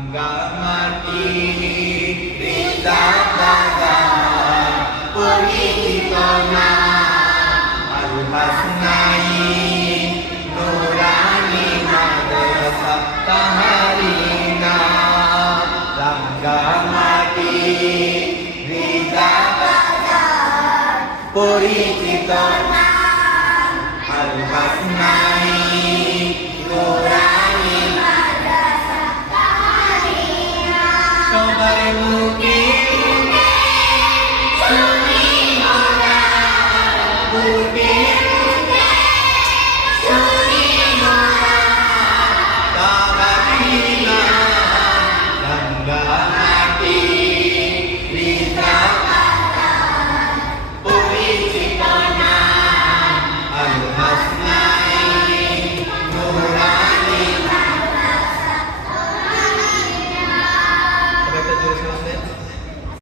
রাঙ্গামাটি রিজাদাগান পরিচিত নাম আল হাসনাই নুরানি মাদ্রাসা তাহারি নাম রাঙ্গামাটি রিজাদাগান পরিচিত নাম আল হাসনাই